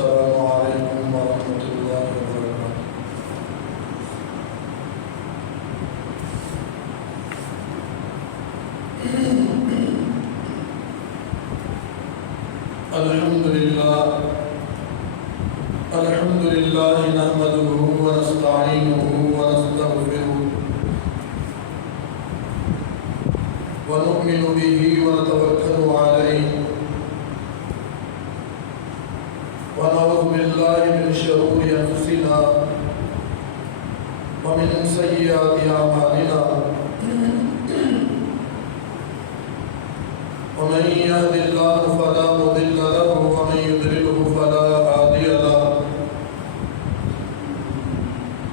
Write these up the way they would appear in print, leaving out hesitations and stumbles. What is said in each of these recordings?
السلام علیکم ورحمۃ اللہ وبرکاتہ۔ الحمد للہ نحمده ونستعینه ونستغفره ونؤمن به ونتوکل علیہ ونعوذ باللہ من شرور انفسنا ومن سیئات اعمالنا ومن يهد الله فلا مضل له ومن يضلله فلا هادي له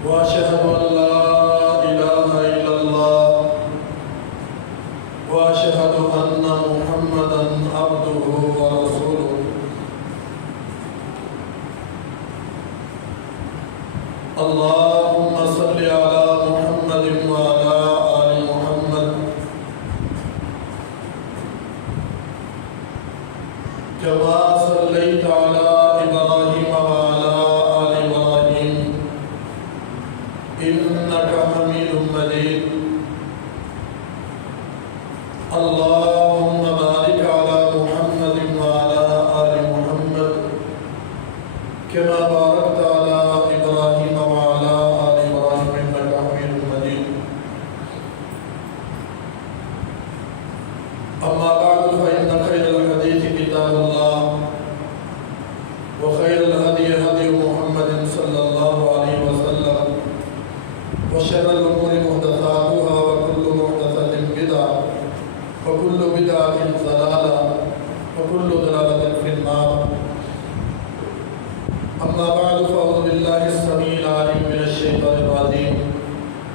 واشهد ان لا اله الا الله واشهد ان محمدا عبده ورسوله اللهم صل على محمد وعلى آل محمد كما صليت على إبراهيم وعلى آل إبراهيم إنك حميد مجيد اللهم بارك على محمد وعلى آل محمد كما باركت على إبراهيم وعلى آل إبراهيم إنك حميد مجيد أما بعد فإن خير الحديث كتاب الله وخير الهدي هدي محمد صلى الله عليه وسلم وشر الأمور محدثاتها وكل محدثة بدعة وكل بدعة ضلالة وكل ضلالة في النار أما بعد فأعوذ بالله السميع العليم من الشيطان الرجيم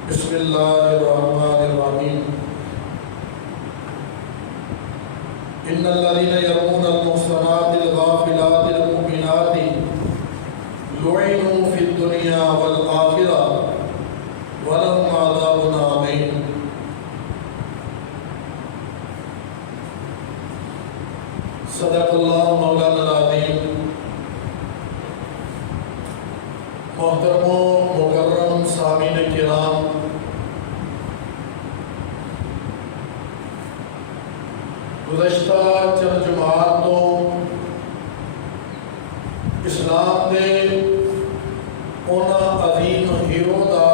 بسم الله الرحمن الرحيم إن الذين يرمون المحصنات الغافلات المؤمنات لعنوا في الدنيا والآخرة ولهم عذاب عظيم۔ صدق اللہ مولانا العظیم۔ محترم و مکرم سامعین کرام، گزشتہ چند جمعات تو اسلام دے انہاں عظیم ہیرو دا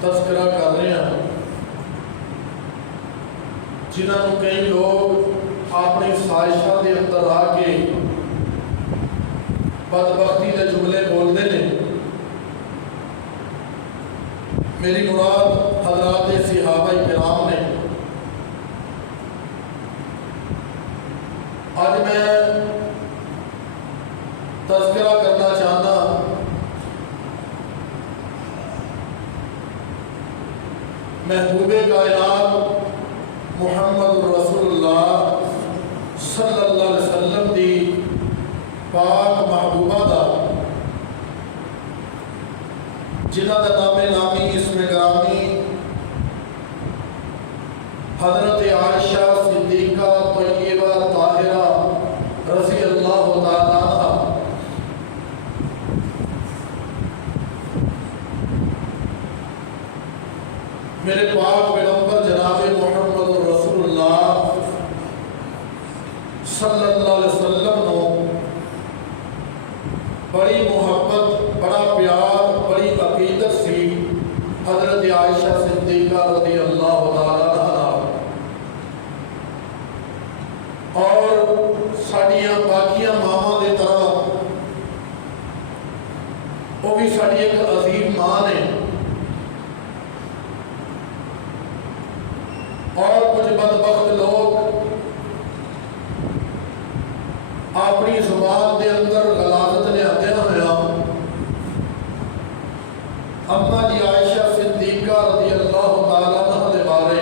تذکرہ کر رہے ہیں جنہاں نوں کئی لوگ اپنی سازشاں دے اندر آ کے بدبختی دے جملے بولتے ہیں۔ میری مراد حضرات صحابہ کرام نے۔ آج میں تذکرہ کرنا چاہنا محبوب کائنات محمد رسول اللہ صلی اللہ علیہ وسلم دی پاک محبوبہ دا جنہ دا نام نامی اسم گرامی حضرت عائشہ صدیقہ طیبہ طاہرہ رضی اللہ تعالیٰ عنہ۔ میرے پاک پیغمبر جناب محمد رسول اللہ صلی اللہ علیہ وسلم نو بڑی محبت، بڑا پیار، بڑی عقیدت سی حضرت عائشہ صدیقہ رضی اللہ تعالیٰ عنہ اور ساڈیاں باقیاں ماواں دے طرح وہ بھی ساڈی ایک عظیم ماں نے۔ اور کچھ بدبخت لوگ اپنی زبان دے اندر غلاظت لیاندے ہویا اما جی عائشہ صدیقہ رضی اللہ تعالیٰ عنہ دے بارے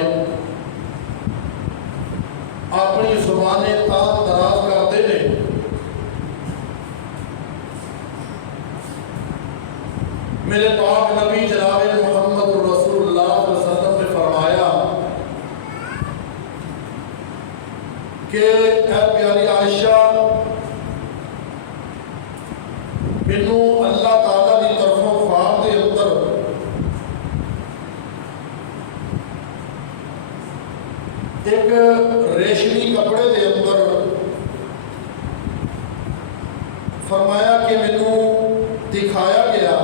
اپنی زبانیں تان دراز کرتے ہیں۔ میرے پاک نبی جناب محمد رسول اللہ صلی اللہ علیہ وسلم نے فرمایا کہ اے پیاری عائشہ مینوں اللہ تعالیٰ کی طرفوں خواب کے اندر ایک ریشمی کپڑے کے اندر فرمایا کہ مینوں دکھایا گیا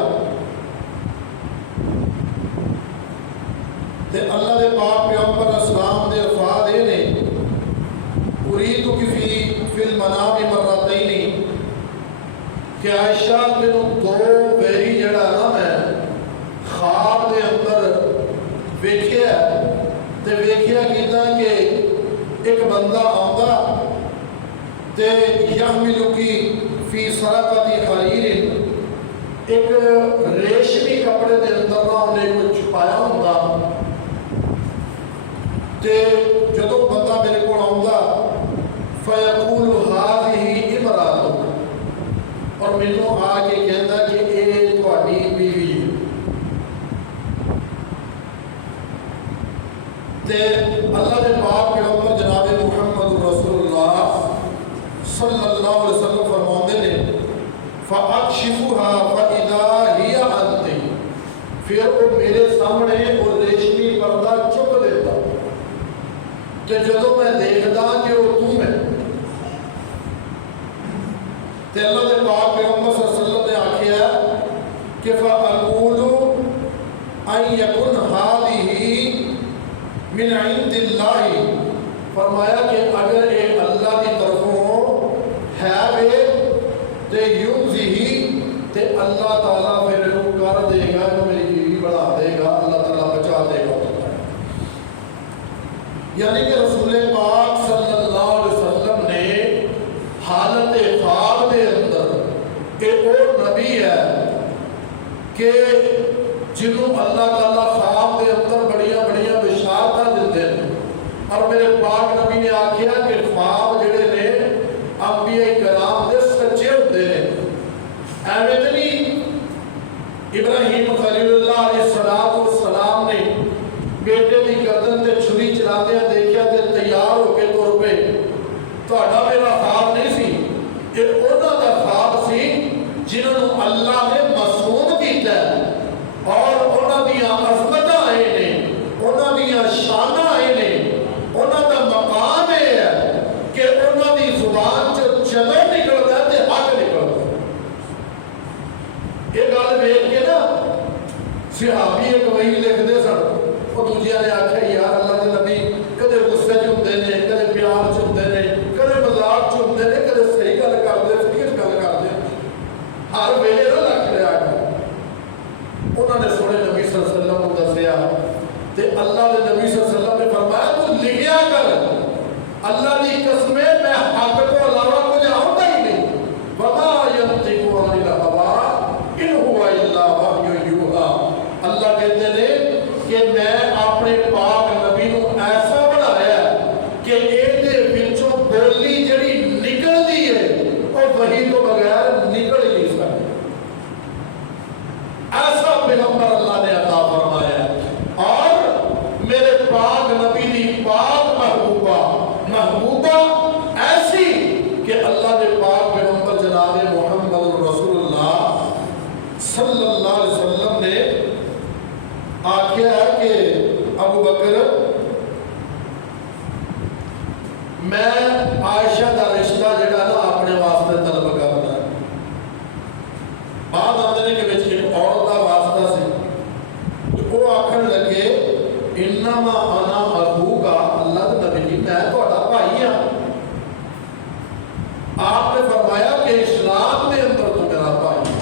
تے اللہ دے پاک پیغمبر اسلام دے الفاظ یہ نے اريد فی المنام مرتين کہ عائشہ تینوں دو ویری جڑا نا میں خواب دے اندر ویکھیا تے ویکھیا کیتا کہ ایک بندہ آندا تے یحمل کی فی سرقۃ حریر ایک ریشمی کپڑے دے اندر نہ انہیں کچھ چھپایا ہوندا تے جدوں بندہ میرے کو آندا فیقول هذه امرأۃ اور مینوں آ کے کہندا کہ اے تہاڈی بیوی ہے تے اللہ دے پاک پیغمبر جناب محمد رسول اللہ صلی اللہ علیہ وسلم فرماندے نے فَأَكْشِفُهَا فَإِذَا هِيَ أَنْتِ پھر وہ میرے سامنے وہ ریشمی پردہ چک دیتا کہ جدوں میں دیکھدا کہ وہ تم ہے تے اللہ دے پاک پیغمبر صلی اللہ علیہ وسلم نے آکھیا کہ فَأَقُولُ أَن يَكُنْ هَذِهِ من عند اللہ فرمایا کہ اگر یہ اللہ کی طرفوں ہے وے تے یوزی تے اللہ تعالیٰ پھر کر دے گا میری بیوی بڑھا دے گا اللہ تعالیٰ بچا دے گا یعنی کہ رسول پاک صلی اللہ علیہ وسلم نے حالت خواب کے اندر ایک اور نبی ہے کہ جنہوں اللہ تعالیٰ خواب کے اندر بڑیاں بڑیاں بشارتاں دیتے ہیں اور میرے پاک نبی نے آکھیا کہ خواب جڑے نے انبیاء کرام دے سچے ہوتے ہیں ایویں تے نہیں ابراہیم خلیل اللہ علیہ السلام نے بیٹے دی گردن تے چھری چلاتے دیکھیا تے تیار ہو کے تر پے تہاڈا میرا خواب نہیں سی یہ انہاں دا خواب سی جنہوں اللہ نے معصوم کیتا ہے اور انہاں دیاں عظمتاں آئے نے انہاں دیاں شاناں آئے نے انہاں دا مقام ہے کہ انہاں دی زبان چلو نکلتا ہے تے حق نکلتا ہے یہ گل ویکھ کے نا صحابی ایک وہی لکھتے سن وہ دوجیاں نے آکھیا یار اللہ دے نبی کدے غصے چ ہوندے نے کدے پیار چ ہوندے نے کدے مذاق چ ہوندے نے کدے صحیح گل کردے صحیح گل کردے ہر ویلے نہ لگ رہا ہے انہوں نے سونے نبی صلی اللہ علیہ وسلم کو دسیا تے اللہ دے نبی صلی اللہ علیہ وسلم نے فرمایا تو لکھیا کر اللہ دی قسم میں حق کو علاوہ کچھ آتا ہی نہیں وما ينطق عن الهوى ان هو الا وحی یوحى اللہ کہتے ہیں کہ میں اپنے پاک نبی کو ایسا بنایا کہ اے دے وچوں بولی جڑی نکلدی ہے او وحی تو بغیر نکل ہی نہیں سکتی ایسا پیغمبر اللہ نے عطا فرمایا اور میرے پاک نبی دی پاک محبوبہ ایسی کہ اللہ نے پاک پیغمبر جناب محمد رسول اللہ صلی اللہ علیہ وسلم نے آکھیا ہے کہ ابو بکر میں عائشہ دا رشتہ جڑا نا اپنے واسطے طلب کرنا ہے بعد آدھے کے بچ ایک عورت کا واسطہ سے وہ آکھن لگے انما انا ابوکا اللہ کے نبی جی میں تہاڈا بھائی ہاں آپ نے فرمایا کہ اسلام کے اندر تو میرا بھائی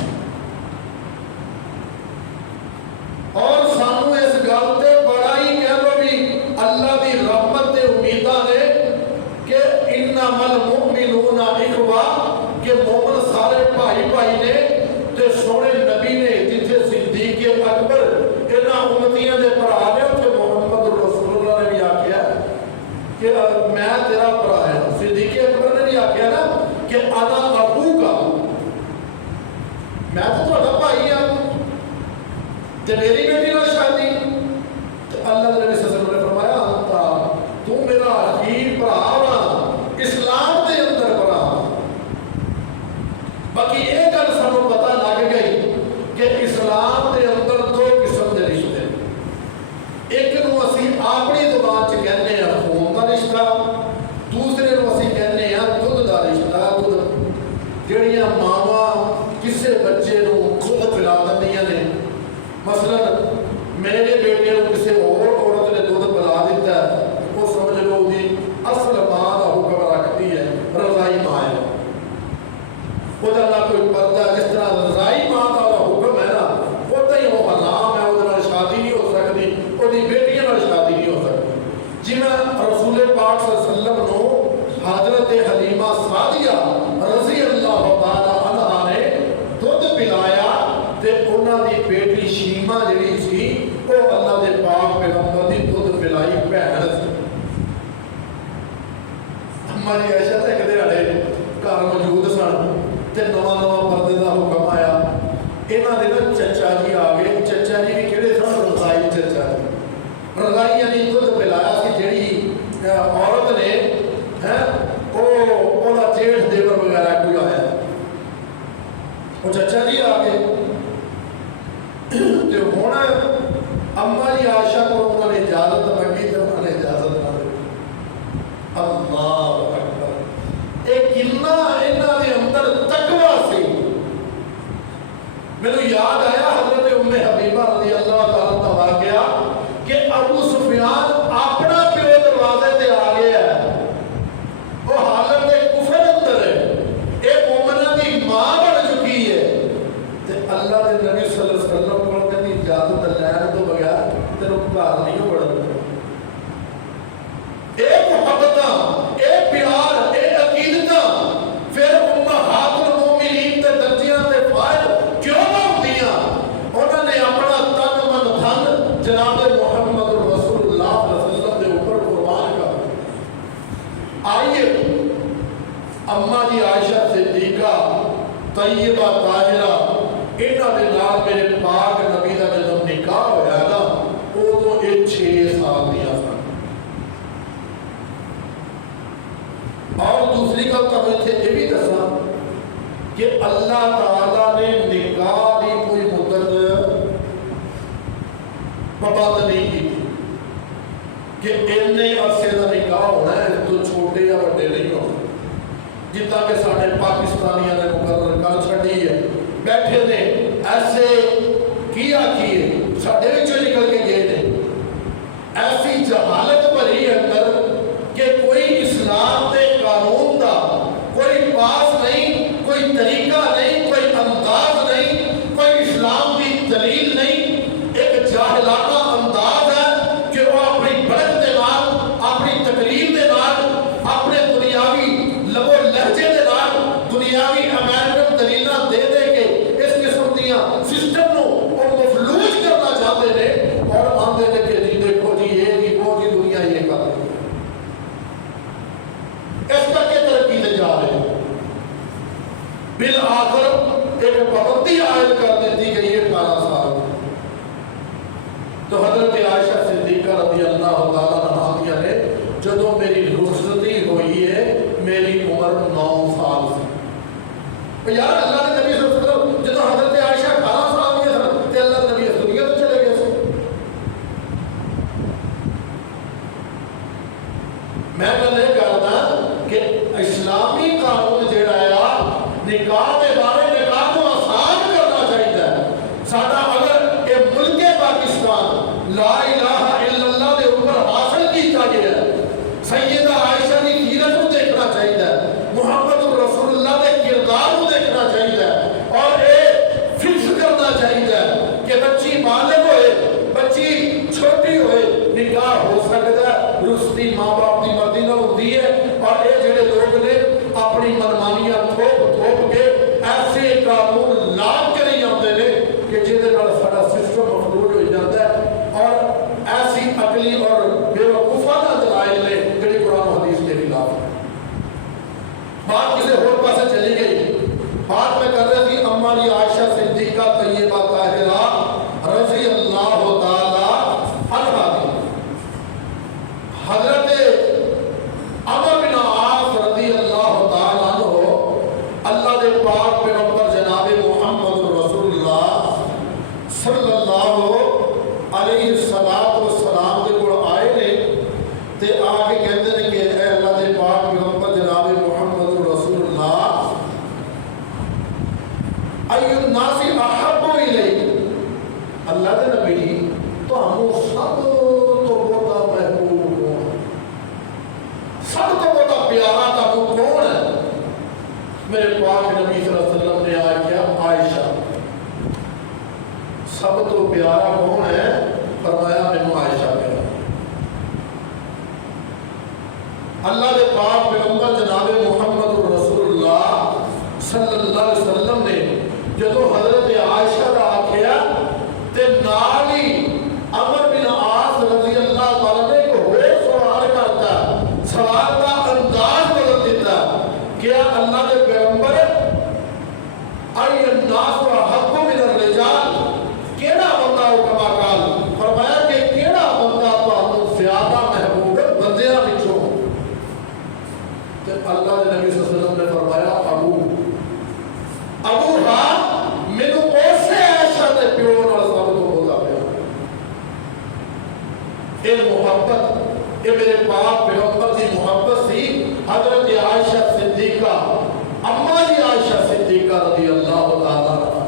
اور سانو اس گل تے بڑا ہی کہہ لو بھی اللہ دی رحمت تے امیداں نے کہ انما المؤمنون اخوہ کہ مومن سارے بھائی بھائی نے تے سونے نبی نے جتھے صدیق اکبر انہاں امتیاں دے بھرا نے تے محمد رسول اللہ نے بھی آکھیا کہ میں تیرا بھرا ہوں صدیق اکبر نے بھی آکھیا نا کہ انا ابو کا میں تو تہاڈا بھائی ہاں تے میری بیٹی نال شادی تے اللہ نے صلی اللہ علیہ وسلم نے فرمایا انت تو میرا حقیق بھرا وا اسلام دے اندر بھرا باقی یہ گل سانو پتہ جڑیاں ماواں کسے بچے نو خود پلا دندیاں نے، مثلا میرے بیٹے نو کسے اور عورت نے دودھ پلا دیتا ہے، وہ سمجھ لو دی اصل ماں دا حکم رکھتی ہے، رضائی ماں ہے، وہ نہ کوئی پردہ، جس طرح رضائی ماں دا حکم ہے نا، اودا ہی وہ حرام ہے، وہ شادی نہیں ہو سکتی، وہ بیٹیاں نال شادی نہیں ہو سکتی۔ جی میں رسول پاک صلی اللہ علیہ وسلم نو حضرت حلیمہ سعدیہ رضی اللہ تعالی عنہ نے دودھ پلایا تے انہاں دی بیٹی شیمہ جڑی سی وہ اللہ دے پاک پیغمبر دی دودھ پلائی بہن سی۔ اما جی عائشہ تے کدے اڑے گھر موجود سن تے نواں پردے دا حکم آیا، انہاں دے نا چچا جی آ گئے، چچا جی بھی کہڑے سن؟ رضائی چچا جی، رضائی یعنی دودھ پلایا سی جڑی عورت نے وہ جیٹھ دیور وغیرہ کوئی آیا، وہ چچا جی آ گئے تے ہن اما جی عائشہ کو انہوں نے اجازت منگی تے انہوں نے اجازت نہ دی۔ اللہ اکبر، ایک کتنا انہاں دے اندر تقویٰ سی۔ میرے یاد آیا حضرت ام حبیبہ رضی اللہ تعالیٰ عنہ واقعہ کہ ابو سفیان اپنا پیو دروازے تے آ گیا ہے، وہ حالت کفر اندر ہے، ایک مومنہ دی ماں بن چکی ہے، تے اللہ دے نبی صلی اللہ علیہ وسلم کو کہتی اجازت لین تو بغیر تیرے گھر نہیں بڑھنا۔ اے محبتاں، اے پیار، اے عقیدتاں پھر امہات المومنین تے درجیاں تے فائل کیوں نہ ہوندیاں؟ انہوں نے اپنا تن من دھن جناب محمد رسول اللہ صلی اللہ علیہ وسلم دے اوپر قربان کر۔ آئیے اما جی عائشہ صدیقہ طیبہ طاہرہ انہاں دے نال میرے پاک نبی دا جدوں نکاح ہویا نا اودوں یہ 6 سال دیاں سن۔ اور دوسری گل تو میں یہ بھی دساں کہ اللہ تعالیٰ نے نکاح کی کوئی مدت پابند نہیں کی کہ اتنے عرصے کا نکاح ہونا ہے، تو چھوٹے یا بڑے نہیں ہونا، جتنا کہ سارے پاکستانیاں نے مقرر کر چھڑی ہے، بیٹھے نے ایسے کیا کیے ساڈے وچوں نکل کے گئے نے، ایسی جہالت بھری اندر کہ کوئی اسلام دے قانون دا کوئی پاس نہیں، کوئی طریقہ نہیں، کوئی انداز نہیں، کوئی اسلام کی دلیل نہیں، ایک جاہلانہ انداز ہے کہ وہ اپنی بڑک دے نال، اپنی تقریر دے نال، اپنے دنیاوی لب و لہجے دے نال دنیاوی امریکن دلیلاں دے دے کے اس قسم دیاں سسٹم نو وہ مفلوج کرنا چاہتے ہیں اور آندے نے کہ جی دیکھو جی یہ جی وہ جی دنیا یہ کر رہی ہے، اس کا کہ ترقی دے جا رہے ہیں۔ بالآخر ایک پابندی عائد کر دیتی گئی ہے 18 سال۔ تو حضرت عائشہ صدیقہ رضی اللہ تعالیٰ عنہ نے جدوں میری رخصتی ہوئی ہے میری عمر 9 سال سے۔ یار اللہ کے نبی صلی اللہ علیہ وسلم جدوں حضرت عائشہ 18 سال کی سن تے اللہ کے نبی اس دنیا تو چلے گئے سن۔ میں گل یہ کردا کہ اسلامی قانون جڑا ہے نکاح کے بارے نکاح کو آسان کرنا چاہیے۔ ساڈا اگر یہ ملک پاکستان لا الہ الا اللہ دے اوپر حاصل کیتا گیا ہے، سیدہ عائشہ کی سیرت کو دیکھنا چاہیے، محمد رسول اللہ کے کردار کو دیکھنا چاہیے اور یہ فکس کرنا چاہیے کہ بچی بالغ ہوئے، بچی چھوٹی ہوئے، نکاح ہو سکتا ہے، رشتی ماں باپ کی مرضی نہ ہوتی ہے، اور یہ جڑے لوگ نے اپنی منمانیاں تھوپ کے ایسے قانون لاگ کے نہیں آتے ہیں کہ جہدے نال سارا سسٹم مفلوج ہو جاتا ہے، اور ایسی عقلی اور بے وقوفانہ دلائل نے جڑی قرآن و حدیث کے خلاف ہے۔ بات کسی اور پاسے چلی گئی، بات میں کر رہی تھی اما جی عائشہ صدیقہ طیبہ طاہرہ رضی اللہ تعالی عنہا کی۔ حضرت عمر بن عاص رضی اللہ تعالیٰ عنہ اللہ دے پاک پیغمبر جناب محمد رسول اللہ صلی اللہ علیہ السلام دے کول آئے نے تے آ کے کہندے نے کہ اے اللہ دے پاک پیغمبر جناب محمد رسول اللہ ای الناس احب الیک، اللہ کے نبی تانوں سب تو بہت محبوب کون، سب تو بہت پیارا تانوں کون ہے؟ میرے پاک نبی صلی اللہ علیہ وسلم نے آیا کیا؟ عائشہ۔ سب تو پیارا کون ہے؟ فرمایا مینوں عائشہ پیارا۔ اللہ دے پاک پیغمبر جناب محمد رسول اللہ صلی اللہ علیہ وسلم نے جدو حضرت عائشہ کا آکھیا تے نال ہی عمر بن عاص رضی اللہ تعالیٰ نے کو ہوئے سوال کرتا، سوال کا انداز بدل دیتا، کیا اللہ دے پیغمبر ای الناس احب من الرجال، کیڑا بندہ ہو کما قال، فرمایا کہ کیڑا بندہ تانوں زیادہ محبوب ہے بندیاں وچوں؟ تے اللہ دے نبی صلی اللہ علیہ وسلم نے فرمایا ابو ہاں مینوں اسے عائشہ دے پیو نال سب تو بہت پیار، اے محبت، اے میرے پاک پیغمبر دی محبت سی حضرت عائشہ صدیقہ، اما جی عائشہ صدیقہ رضی اللہ تعالیٰ عنہ۔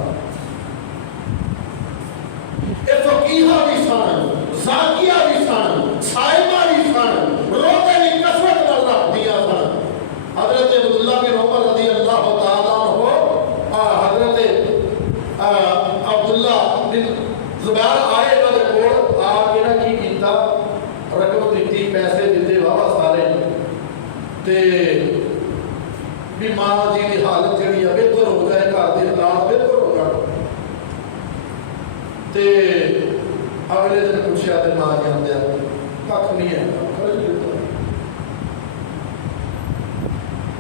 اے فقیہہ بھی سن، زاکیہ بھی سن، صائمہ بھی سن، روزے بھی کثرت نال رکھدیاں سن۔ حضرت عبداللہ بن عمر رضی اللہ تعالیٰ عنہ، حضرت عبداللہ بن زبیر آئے انہاں دے کول آ کے نہ کی کیتا، رقم دتی، پیسے دیتے واہ سارے، تے بھی ماں جی دی حالت جڑی ہے بہتر ہو جائے، گھر دے حالات بہتر ہو جائے۔ تے اگلے دن پوچھا تے ماں جی آندے کھ نہیں ہے،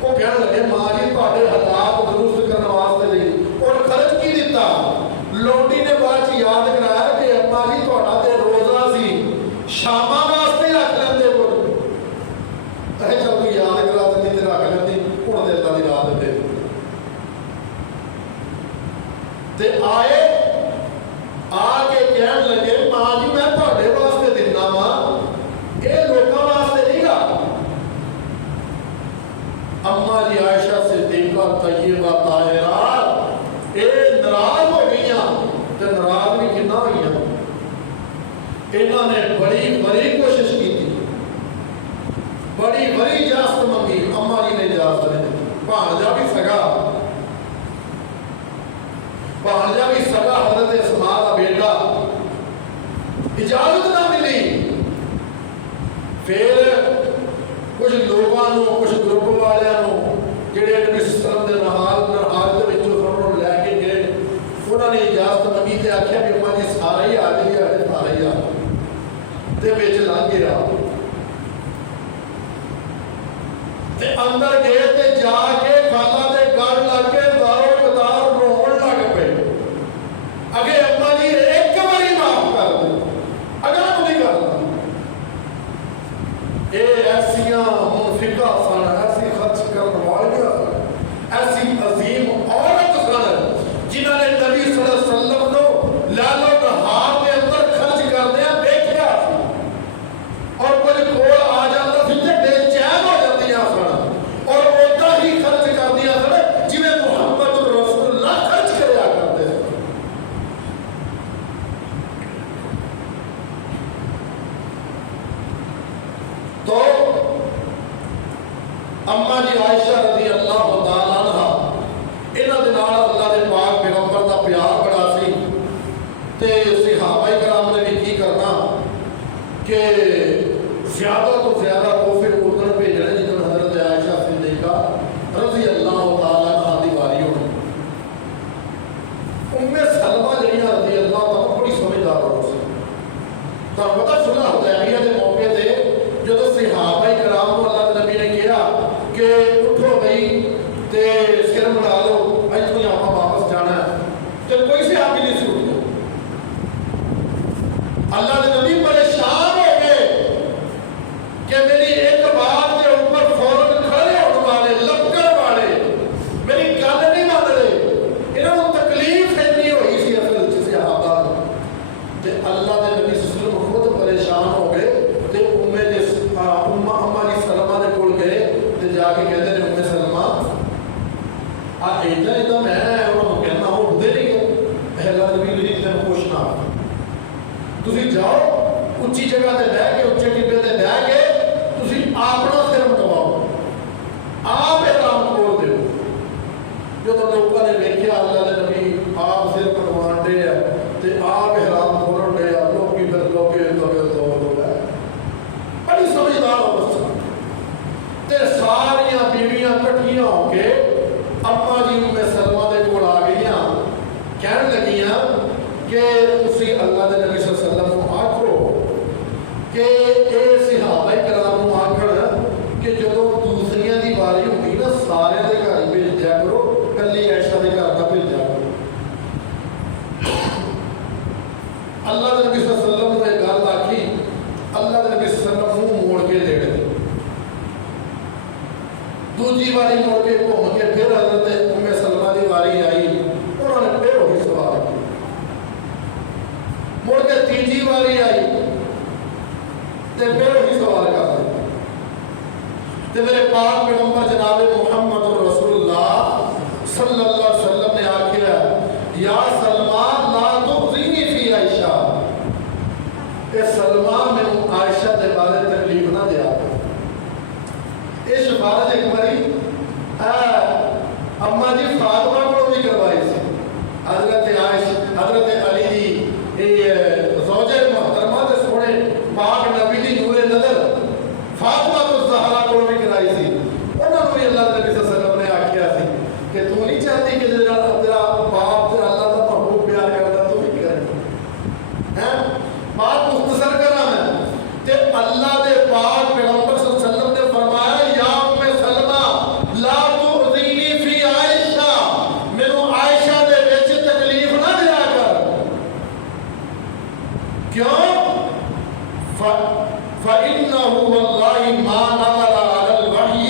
وہ کہنے لگے ماں جی تہاڈے حالات درست کرنے واسطے نہیں اور خرچ کی دیتا؟ لونڈی نے بعد یاد کرایا کہ اما جی تہاڈا تے روزہ سی، شاماں واسطے رکھ لیندے کچھ، کہے چل کوئی یاد کرا دیندی تے رکھ لیندی، ہن تے اللہ دی رات دے تے آئے آ کے کہن لگے ماں جی میں تہاڈے واسطے دینا وا، اے لوکاں واسطے نہیں گا۔ اما جی عائشہ صدیقہ طیبہ طاہرہ اے ناراض ہو گئیاں، تے ناراض بھی کنا ہوئیاں، انہاں نے بڑی بڑی کوشش کی تھی، بڑی بڑی اجازت منگی، اما جی نے اجازت نہیں دی۔ بھانجا بھی سگا، بھانجا بھی سگا حضرت اسماء کا بیٹا، اجازت نہ ملی۔ پھر کچھ لوگوں کچھ گروپ والوں جڑے نبی صلی اللہ علیہ وسلم دے نال دے وچوں انہوں لے کے گئے، انہوں نے اجازت منگی تے آکھیا کہ اما جی سارے ہی آ جائیے، سارے ہی آ تے وچ لنਘ گیا تے اندر گئے تے جا کے کھانا تے گل لگ کے دارو قطار رون لگ پے، اگے اما جی ایک باری معاف کر دے، اگلا تو نہیں کرنا۔ اے ایسیاں منفقہ سن، ایسی خرچ کرنے والیاں سن، ایسی عظیم عورت سن جنہوں نے نبی صلی اللہ علیہ وسلم کو لیل و نہار کے اندر خرچ کردیا دیکھا، اور کچھ کول آ جاتا سی تے بے چین ہو جاندیاں سن، اور اودا ہی خرچ کردیاں سن جویں محمد رسول اللہ خرچ کریا کرتے سن۔ تو اما جی عائشہ رضی اللہ تعالیٰ عنہ انہاں دے نال اللہ دے پاک پیغمبر دا پیار بڑا سی، تے صحابہ کرام نے بھی کی کرنا کہ زیادہ تو زیادہ تحفے اردن بھیجنے جدوں حضرت عائشہ صدیقہ رضی اللہ تعالیٰ عنہ دی واری ہونی۔ ام سلمہ جڑیاں رضی اللہ تعالیٰ بڑی سمجھدار عورت سی، تانوں پتہ صلح حدیبیہ دے موقع تے جدوں صحابہ کرام کو اللہ کے نبی نے کہا کہ اٹھو بھائی تے سر مڑا لو، اتوں ہی آپ واپس جانا ہے، تے کوئی صحابی نہیں سی اٹھیا۔ اللہ کے نبی پریشان ہو گئے کہ میری ایک بات کے اوپر فوراً کھڑے ہونے والے لپکر والے میری گل نہیں مان رہے، انہوں نے تکلیف اتنی ہوئی سی اصل جسے صحابہ تے اللہ کے نبی صلی اللہ علیہ وسلم خود پریشان ہو گئے تے اما جی سلمہ دے کول گئے تے جا کے کہتے ہیں ام سلمہ ایدا ایدا میں انہوں نے کہنا ہو تدبیر ہی تین خوش نہ تسی جاؤ اچھی جگہ تے بہ کے اچے ٹبے تے بہ کے تسی اپنا سر مٹواؤ آپ احرام کھول دیو جب لوگوں نے دیکھا اللہ کے نبی آپ سر مٹوان دے تے آپ احرام کھولن دے لوگ کی پھر لوگے تو بڑی سمجھدار اوستھا تے ساریاں بیویاں کٹھیاں ہو کے اما جی ام سلمہ دے کول آ گئیاں کہن لگیاں کہ تسی اللہ دے نبی صلی اللہ علیہ وسلم کو آکھو کہ اے صحابہ کرام کو آکھن کہ جدوں دوسریاں دی واری ہوئی نا سارے دے گھر بھیج دیا کرو کلی عائشہ دے گھر نہ بھیجا کرو اللہ دے نبی صلی اللہ علیہ وسلم نے گل آکھی اللہ دے نبی صلی اللہ علیہ وسلم منہ موڑ کے لے گئے دوسری باری موڑ کے گھوم کے پھر حضرت ام سلمہ دی واری آئی انہوں نے پھر وہی سوال کیا مڑ کے تیجی باری آئی تے پھر وہی سوال کر دیا تے میرے پاک پیغمبر جناب محمد رسول اللہ صلی اللہ علیہ وسلم نے آکھیا یا سلمہ لا تؤذینی فی عائشہ اے سلمہ میں عائشہ دے بارے تکلیف نہ دیا اے شفاعت ایک باری اما جی فاطمہ کو بھی کروائی سی حضرت عائشہ حضرت علی دی زوجہ محترمہ تے سونے پاک نبی دی نور نظر فاطمہ تو زہرا کو بھی کرائی سی انہوں نے بھی اللہ نبی صلی اللہ علیہ وسلم نے آکھیا سی کہ تو نہیں چاہتی کہ تیرا باپ تیرا اللہ کا محبوب پیار کرتا تو بھی کرے ہیں بات مختصر کرنا ہے کہ اللہ دے پاک پیغمبر صلی اللہ علیہ وسلم نے فرمایا یا ام سلمہ لا تؤذینی فی عائشہ مینوں عائشہ دے وچ تکلیف نہ دیا کر کیوں فَإِنَّهُ وَاللَّهِ مَا نَزَلَ عَلَى الْوَحْيِ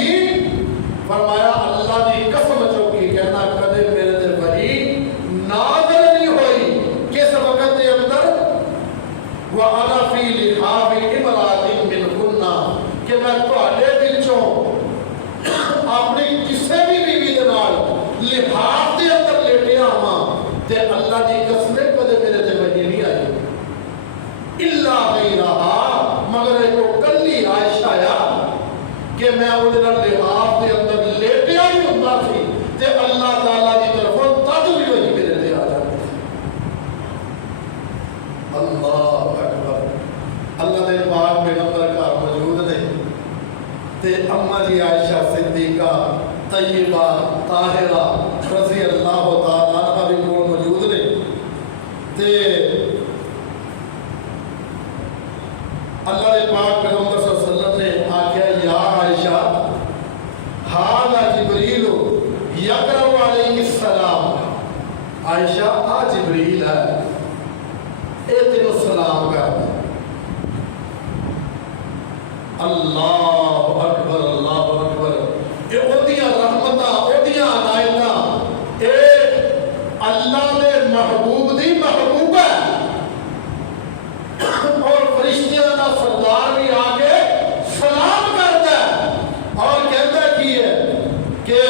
فرمایا اللہ دی قسم چوکی کہنا کدے میرے تے وحی نازل نہیں ہوئی کس وقت دے اندر وَأَنَا فِي لِحَافِ امْرَأَةٍ مِّنْكُنَّ کہ میں تہاڈے وچوں اپنی کسے بھی بیوی دے نال لحاف دے اندر لیٹیا ہاں تے اللہ دی قسم کدے میرے تے وحی نہیں آئی الا غیرہا مگر ایک کلی عائشہ یا کہ میں ادھر لحاف دے اندر لیٹیا ہی ہوتا سی تے اللہ تعالیٰ دی طرفوں تد بھی وہی میرے دے آ جاتے اللہ اکبر اللہ دے پاک پیغمبر کا موجود نے تے اما جی عائشہ صدیقہ طیبہ طاہرہ رضی اللہ تعالیٰ عنہ بھی موجود نے تے اللہ نے پاک پیغمبر صلی اللہ علیہ وسلم نے آکھیا یا عائشہ ھذا جبریل یقرأ علیہ السلام عائشہ آ جبریل ہے اے تینوں سلام کر اللہ اکبر اللہ اکبر اے اودیاں رحمتاں اودیاں عنایتاں اے اللہ دے محبوب دی محبوب ہے اور فرشتیاں کا سردار بھی آگے سلام کرتا ہے اور کہتا کی ہے کہ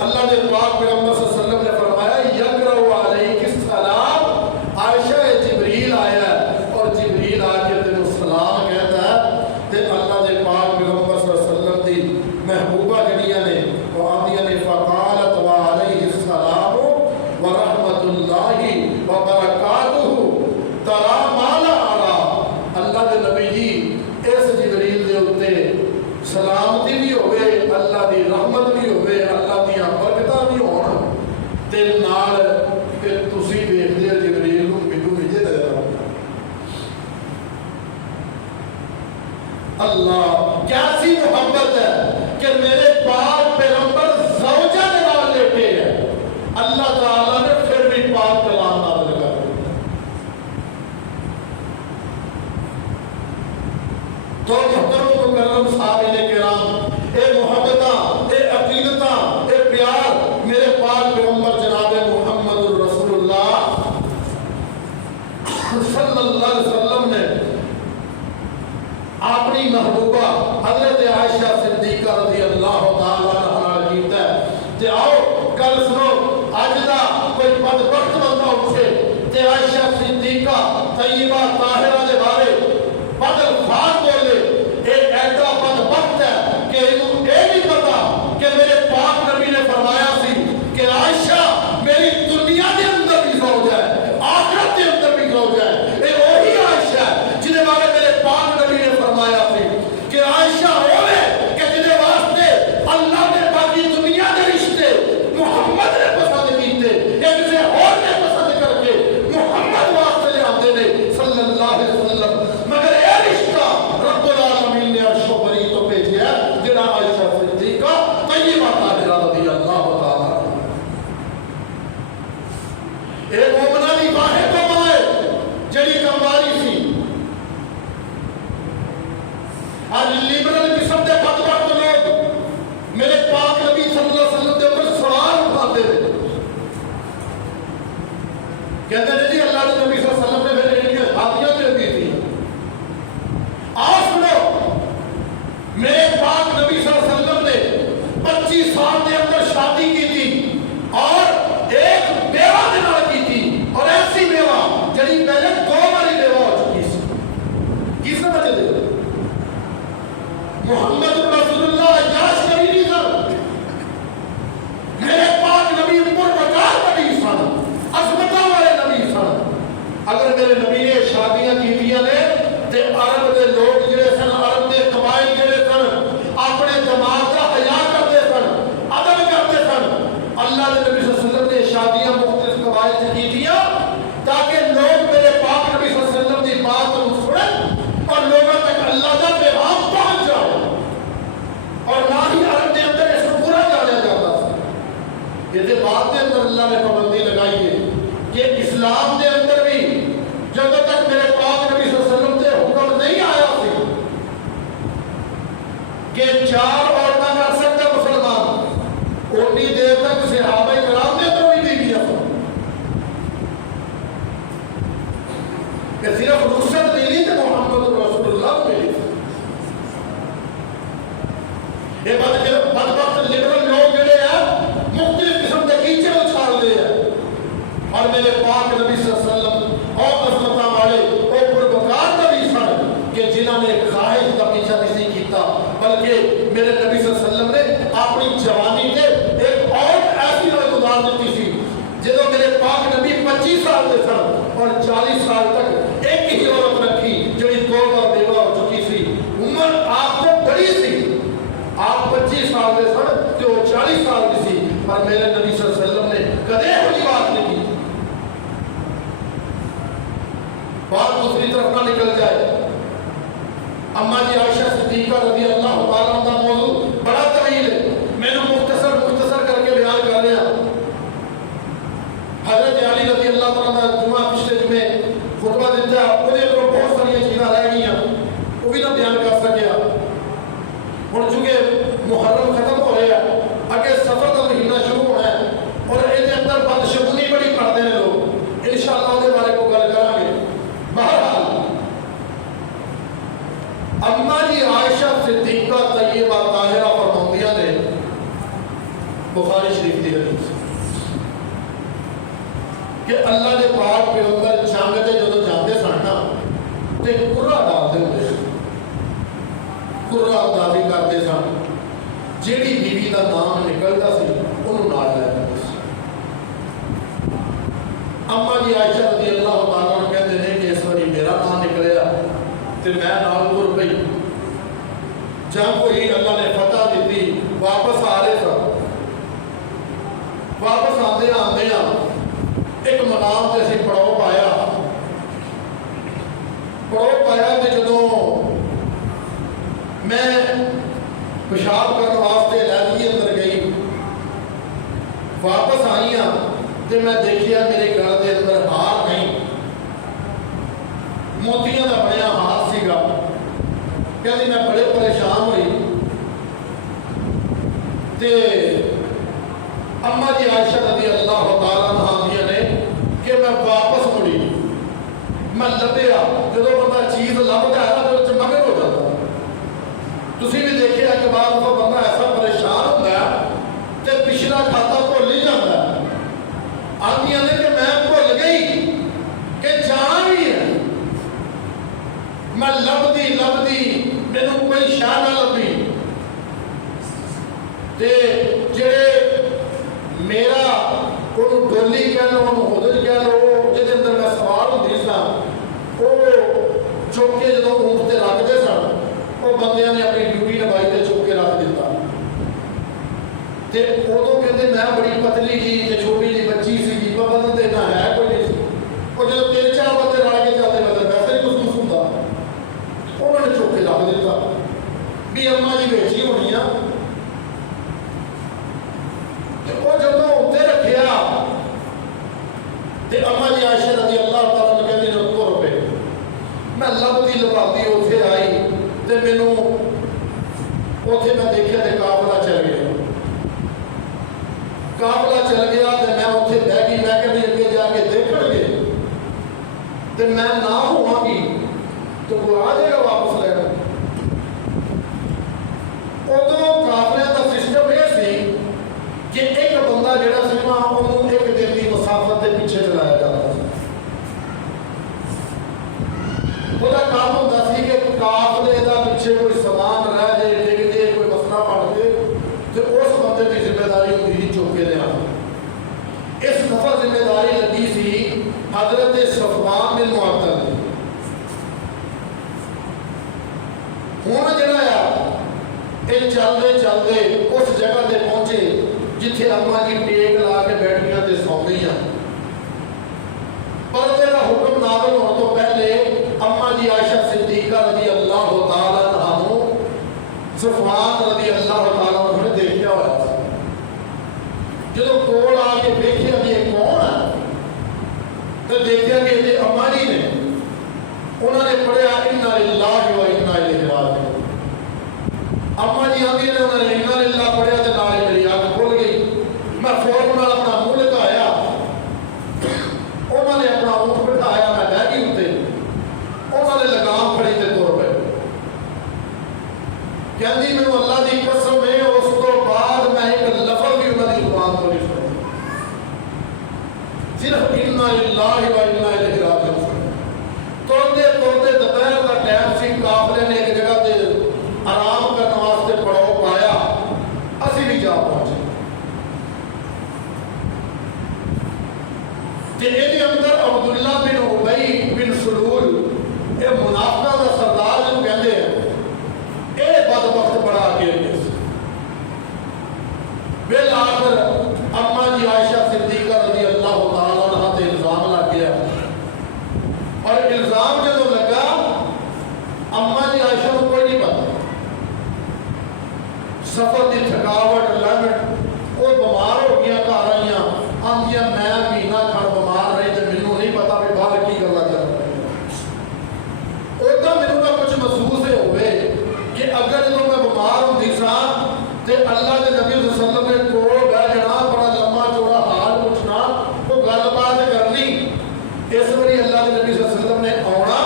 اللہ نے پاک پیغمبر صلی اللہ علیہ وسلم نے فرمایا یقرأ علیہ السلام عائشہ جبریل آیا ہے اور جبریل آ کے تینوں سلام کہتا ہے تے اللہ نے پاک پیغمبر صلی اللہ علیہ وسلم دی محبوبہ جڑیاں نے وہ آدیاں نے فقالت وعلیہ السلام ورحمۃ اللہ وبرکاتہ ترا مالا اللہ دے نبی جی اس جبریل دے اوتے سلامتی بھی ہوئے اللہ دی رحمت بھی ہوئے اللہ دی برکتاں بھی ہون تے نال کہ تسی ویکھ لے جبریل نوں مینوں بھیجے تے اللہ کیسی محبت ہے کہ میرے پاک پیغمبر زوجہ دے نال لیٹے ہیں اللہ تعالیٰ نے پھر بھی پاک کلام نازل کر تو محترم مکرم صحابہ کرام اے محبتاں اے عقیدتاں اے پیار میرے پاک پیغمبر جناب محمد رسول اللہ صلی اللہ علیہ وسلم نے اپنی محبوبہ حضرت عائشہ صدیقہ رضی اللہ تعالیٰ عنہ کیتا ہے تے آؤ گل سنو اج دا کوئی بدبخت بندہ اٹھے تے عائشہ صدیقہ طیبہ طاہرہ دے بارے بد الفاظ بولے، ایک ایڈا بدبخت ہے کہ انہوں یہ نہیں پتا کہ میرے پاک نبی نے فرمایا سی کہ عائشہ میری دنیا کے اندر بھی زوج ہے، آخرت کے اندر بھی زوج ہے۔ یہ وہی عائشہ ہے جنہیں بارے میرے پاک نبی نے فرمایا سی کہ عائشہ ہوئے کہ جنہیں واسطے اللہ نے باقی دنیا کے رشتے محمد نے پسند کیتے، یا کسی اور نے پسند کر کے محمد واسطے لے آتے نے صلی اللہ علیہ وسلم، مگر اے رشتہ رب العالمین نے عرش و بری تو بھیجا ہے جنہاں عائشہ صدیقہ طیبہ طاہرہ رضی اللہ تعالیٰ ایک مومنہ دی واحد کو مائے جڑی کمواری سی۔ آج لیبرل قسم دے بدبخت لوگ میرے پاک نبی صلی اللہ علیہ وسلم دے اوپر سوال اٹھاتے تھے، کہتے ہیں جی اللہ کے نبی صلی اللہ علیہ وسلم نے میرے لیے شادیاں دے دی تھی۔ آؤ سنو، میرے پاک نبی صلی اللہ علیہ وسلم نے 25 سال کے اندر شادی کی تھی اور ایک بیوہ کے نال کی تھی، اور ایسی بیوہ جڑی پہلے 2 باری بیوہ ہو چکی سی۔ کس نے بچے دے محمد رسول اللہ عیاش کری نہیں سن، میرے پاک نبی عمر وقار نبی سن، عظمتوں والے نبی سن۔ اگر میرے نبی نے شادیاں کیتیاں نے تے عرب دے لوگ جڑے سن، عرب دے قبائل جڑے سن، اپنے دماغ کا حیا کرتے سن، ادب کرتے سن۔ اللہ کے نبی صلی اللہ علیہ وسلم نے شادیاں مختلف قبائل سے کیتیاں تاکہ لوگ میرے پاک نبی صلی اللہ علیہ وسلم کی بات کو سنیں اور لوگوں تک اللہ کا پیغام پہنچ جائے، اور نہ ہی عرب کے اندر اس کو برا جانا جاتا تھا۔ یہ بات کے اندر اللہ نے پابندی لگائی ہے کہ اسلام کے اندر بھی جب تک میرے پاک نبی صلی اللہ علیہ وسلم سے حکم نہیں آیا سی کہ 4 عورتیں کر سکتے مسلمان، اتنی دیر تک صحابہ کرام نے تو بھی بیویاں تھا کہ صرف رخصت ملی تو محمد رسول اللہ ملی۔ یہ بدبخت لبرل لوگ جڑے ہیں مختلف قسم کے کیچڑ اچھال دے ہیں، اور میرے پاک نبی صلی اللہ علیہ وسلم اور عظمتاں والے اور پروکار نبی سن کہ جنہوں نے خواہش کا پیچھا نہیں کیتا، بلکہ میرے نبی صلی اللہ علیہ وسلم نے اپنی جوانی کے ایک اور ایسی رائے گزار دیتی سی جدو میرے پاک نبی 25 سال کے سن اور 40 سال تک ایک ہی عورت رکھی جڑی 2 بار بیوہ ہو چکی سی۔ عمر آپ کو بڑی سی، آپ 25 سال کے سن تو 40 سال کی سی، پر میرے نبی صلی اللہ علیہ وسلم نے کدے کوئی بات نہیں کی۔ بات دوسری طرف نہ نکل جائے، اما جی عائشہ صدیقہ رضی اللہ تعالیٰ عنہ موضوع بڑا طویل ہے، میں نے مختصر کر کے بیان کر رہا۔ حضرت علی رضی اللہ تعالیٰ عنہ جمعہ پچھلے جمعے خطبہ دیتا ہے، وہ بہت ساری چیزیں رہ گئی ہیں، وہ بھی نہ بیان کر سکیا۔ اور چونکہ محرم ختم ہو رہا ہے، اگر سفر کا مہینہ شروع ہونا ہے اور ان اندر بدشگونی بڑی کرتے ہیں لوگ، انشاءاللہ اس بارے کو گل کریں گے۔ بہرحال اما جی عائشہ صدیقہ طیبہ طاہرہ فرماندیاں نے بخاری شریف کی حدیث کہ اللہ نے پاک پیغمبر جنگ تے جدوں جاندے سن نا تے قرہ ڈال دے ہوندے سن، قرہ اندازی کرتے سن، جیڑی بیوی دا نام نکلدا سی انہوں نال لے جاندے سی۔ اما جی عائشہ رضی اللہ تعالیٰ عنہ کہتے ہیں کہ اس واری میرا نام نکلیا تے میں نال تر پئی، جنگ ہوئی، اللہ نے فتح دیتی، واپس آ رہے سن، واپس آندے ایک مقام تے اسی پڑاؤ پایا تے جدوں میں پیشاب کرنے واسطے علیحدگی اندر گئی، واپس آئی ہاں تے میں دیکھیا میرے گھر دے اندر ہار نہیں، موتیاں دا بنیا ہار سیگا۔ کہتے میں بڑے پریشان ہوئی تے اما جی عائشہ رضی اللہ تعالیٰ عنہ نے کہ میں واپس مڑی، میں لبیا، جدو بندہ چیز لبتا ہے نا تو مگر ہو جاتا ہے۔ تسی بھی دیکھیا کہ بعد وہ بندہ ایسا پریشان ہوتا ہے تے پچھلا کھاتا بھول ہی جاتا ہے۔ آندیاں نے کہ میں بھول گئی تے جڑے میرا انہوں ڈولی کہہ لو انہوں حدج کہہ لو جہاں اندر میں سوار ہوتی سا وہ چک کے جدوں اونٹ تے رکھتے سن وہ بندیاں نے اپنی ڈیوٹی نبھائی تے چک کے رکھ دیتا تے ادو کہتے میں بڑی پتلی جی تے چھوٹی جی بچی سی بدن تے نہ ہے کوئی نہیں سی اور جب 3-4 بندے رل کے چلتے مطلب ویسے نہیں محسوس ہوتا انہوں نے چک کے رکھ دیتا بھی اماں جی بیٹھی ہونی آ وہ جب اتنے رکھیا تے اماں جی عائشہ رضی اللہ تعالیٰ نے کہتے ہیں تر پے میں لبتی لباتی اتنے آئی تے مینوں اتنے میں دیکھا تے قافلہ چل گیا قافلہ چل گیا تے میں اتنے بہ گئی میں کہ اگے جا کے دیکھن گے تے میں نہ ہوا گی تو وہ آ جائے گا واپس لینا ادو قافلے کا سسٹم یہ سی کہ ایک بندہ جڑا سی نا انہوں ایک دن کی مسافت کے پیچھے چلایا جاتا سی وہ کام ہوتا سی کہ قافلے کا پیچھے کوئی سامان رہ جائے ڈگ جائے کوئی مسئلہ بن جائے تو اس بندے کی ذمہ داری ہوتی سی چک کے لیا اس دفعہ ذمہ داری لگی سی حضرت صفوان بن معطل ہوں جڑا یہ چلتے چلتے اس جگہ تے پہنچے جتھے اماں جی ٹیک لا کے بیٹھیاں تے سو گئیاں پردے کا حکم نازل ہونے تو پہلے اماں جی عائشہ صدیقہ رضی اللہ تعالیٰ عنہ صفوان رضی اللہ تعالیٰ عنہ نے دیکھا ہوا جب کول آ کے دیکھا کہ یہ کون ہے تو دیکھا کہ یہ اماں جی نے انہوں نے پڑھیا انا للہ و انا الیہ راجعون اماں جی آگے نے انہوں نے انا للہ پڑھیا تو نال میری آنکھ کھل گئی میں فوراً اپنا منہ لگایا انہوں نے اپنا اونٹ بٹھایا میں بہ گئی اتنے انہوں نے لگام پھڑی تے تر پے کہندی مینوں اللہ دی قسم ہے اس تو بعد میں ایک لفظ بھی انہوں نے زبان تو نہیں سنا صرف انا للہ و انا الیہ راجعون توڑتے توڑتے دوپہر کا ٹائم سی قافلے نے ایک جگہ تے آرام کرنے واسطے پڑاؤ پایا اسی بھی جا پہنچے تے یہ اندر عبداللہ بن ابی بن سلول یہ منافقہ کا سردار جو کہتے ہیں یہ بدبخت بڑا کے بالآخر اماں جی عائشہ صدیقہ رضی اللہ تعالیٰ عنہ تے الزام لگ گیا اور الزام جب لگا اماں جی عائشہ کو کوئی نہیں پتا سفر کی تھکاوٹ لنڈ وہ بیمار ہو گیا گھر آئی آدیاں میں مہینہ کھڑ بیمار رہی تو مینوں نہیں پتا بھی باہر کی گلا چل رہی ادا مینوں کا کچھ محسوس ہوئے کہ اگر جب میں بیمار ہوتی سا تو اللہ کے نبی صلی اللہ علیہ وسلم نے کول بہ جانا بڑا لمبا چوڑا حال پوچھنا وہ گل بات کرنی اس واری اللہ کے نبی صلی اللہ علیہ وسلم نے آنا